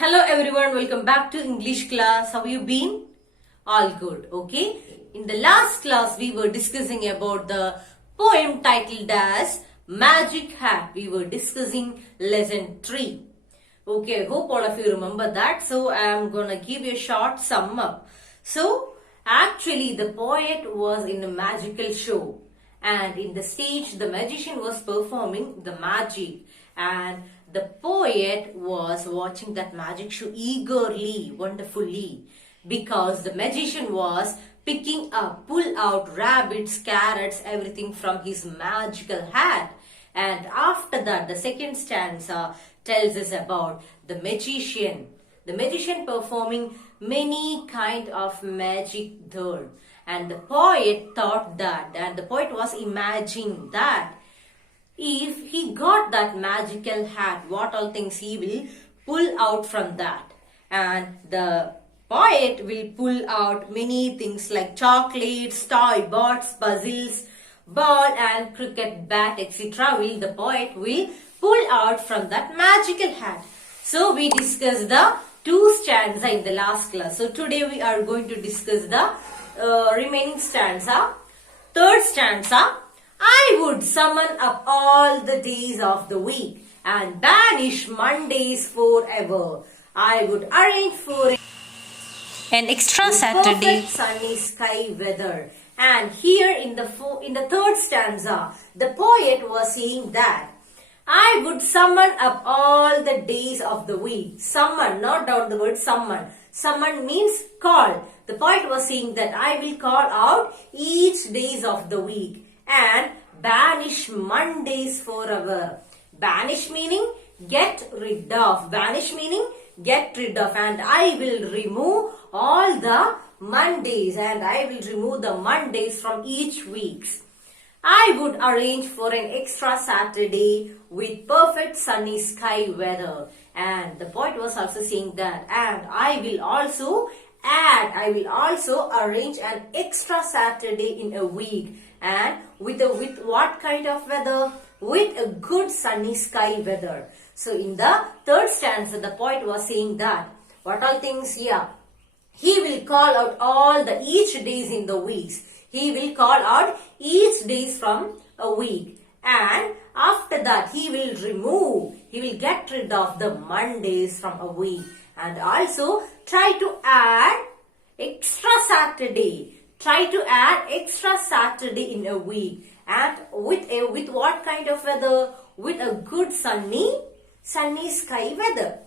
Hello everyone, welcome back to English class. How you been? All good, okay? In the last class, we were discussing about the poem titled as Magic Hat. We were discussing lesson 3. Okay, I hope all of you remember that. So, I am gonna give you a short sum up. So, actually the poet was in a magical show. And in the stage, the magician was performing the magic. And the poet was watching that magic show eagerly, wonderfully, because the magician was picking up, pull out rabbits, carrots, everything from his magical hat. And after that, the second stanza tells us about the magician. The magician performing many kind of magic there. And the poet thought that, and the poet was imagining that if he got that magical hat, what all things he will pull out from that. And the poet will pull out many things like chocolates, toy bots, puzzles, ball and cricket bat, etc. The poet will pull out from that magical hat. So we discussed the two stanza in the last class. So today we are going to discuss the remaining stanza. Third stanza. I would summon up all the days of the week and banish Mondays forever. I would arrange for an extra Saturday sunny sky weather. And here in the third stanza, the poet was saying that I would summon up all the days of the week. Summon, not down the word summon. Summon means call. The poet was saying that I will call out each days of the week and banish Mondays forever. Banish meaning get rid of. Banish meaning get rid of. And I will remove all the Mondays, and I will remove the Mondays from each weeks. I would arrange for an extra Saturday with perfect sunny sky weather. And the poet was also saying that, and I will also arrange an extra Saturday in a week. And with what kind of weather? With a good sunny sky weather. So in the third stanza, the poet was saying that, what all things here? He will call out all the each days in the weeks. He will call out each days from a week. And after that, he will get rid of the Mondays from a week. And also try to add extra Saturday. Try to add extra Saturday in a week. And with what kind of weather? With a good sunny sky weather.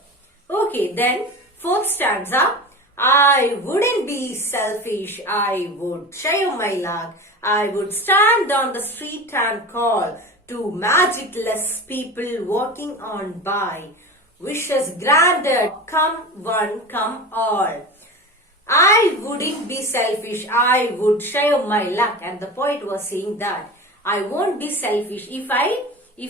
Okay, then fourth stanza. I wouldn't be selfish. I would share my luck. I would stand on the street and call to magicless people walking on by. Wishes granted, come one, come all. I wouldn't be selfish. I would share my luck. And the poet was saying that I won't be selfish. If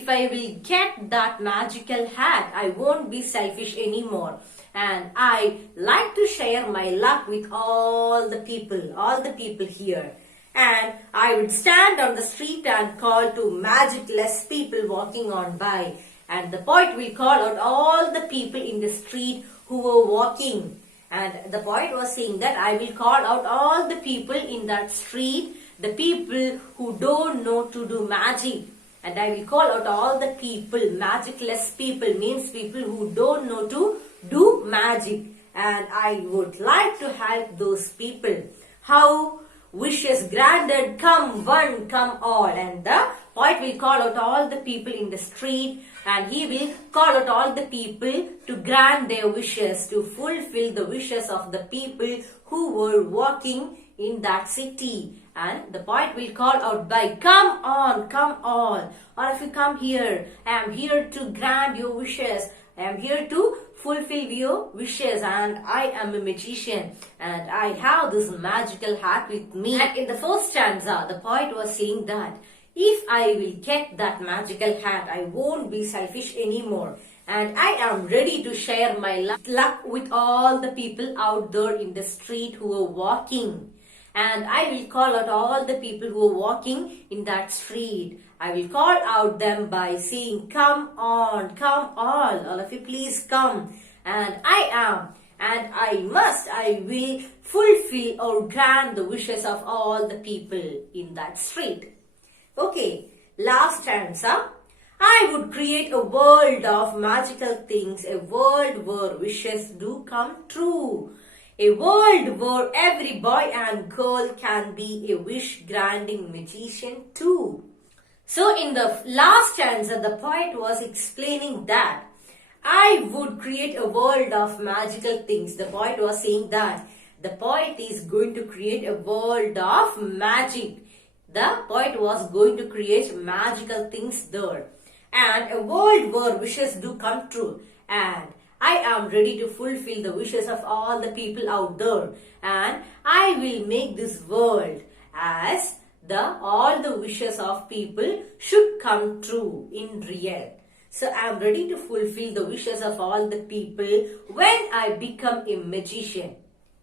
I will get that magical hat, I won't be selfish anymore. And I like to share my luck with all the people here. And I would stand on the street and call to magicless people walking on by. And the poet will call out all the people in the street who were walking. And the poet was saying that I will call out all the people in that street, the people who don't know to do magic. And I will call out all the people. Magicless people means people who don't know to do magic. And I would like to help those people. How? Wishes granted, come one, come all. And the poet will call out all the people in the street, and he will call out all the people to grant their wishes, to fulfill the wishes of the people who were walking in that city. And the poet will call out by, come on, come all. Or if you come here, I am here to grant your wishes. I am here to fulfill your wishes, and I am a magician, and I have this magical hat with me. And in the first stanza, the poet was saying that if I will get that magical hat, I won't be selfish anymore. And I am ready to share my luck with all the people out there in the street who are walking. And I will call out all the people who are walking in that street. I will call out them by saying, come on, come all of you please come. and I am, and I will fulfill or grant the wishes of all the people in that street. Okay, last stanza. I would create a world of magical things, a world where wishes do come true. A world where every boy and girl can be a wish-granting magician too. So in the last stanza, the poet was explaining that I would create a world of magical things. The poet was saying that the poet is going to create a world of magic. The poet was going to create magical things there. And a world where wishes do come true. And I am ready to fulfill the wishes of all the people out there. And I will make this world as all the wishes of people should come true in real. So I am ready to fulfill the wishes of all the people when I become a magician.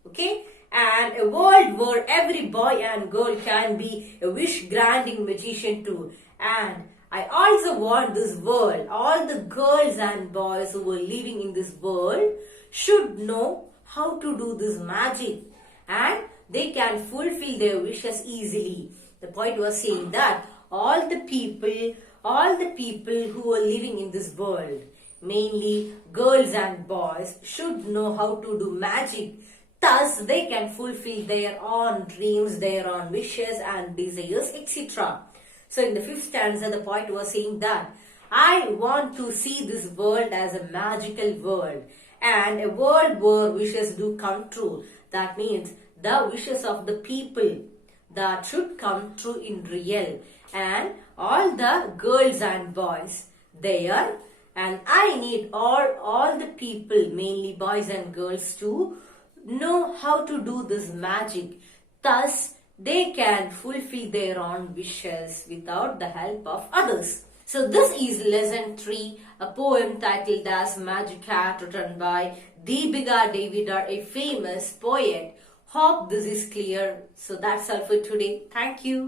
Okay? And a world where every boy and girl can be a wish-granting magician too. And I also want this world, all the girls and boys who are living in this world should know how to do this magic. And they can fulfill their wishes easily. The poet was saying that all the people who are living in this world, mainly girls and boys, should know how to do magic. Thus, they can fulfill their own dreams, their own wishes and desires, etc. So, in the fifth stanza, the poet was saying that I want to see this world as a magical world and a world where wishes do come true. That means the wishes of the people that should come true in real, and all the girls and boys there, and I need all the people, mainly boys and girls, to know how to do this magic. Thus, they can fulfill their own wishes without the help of others. So this is lesson 3, a poem titled as Magic Hat, written by Deepika Davidar, a famous poet. Hope this is clear. So that's all for today. Thank you.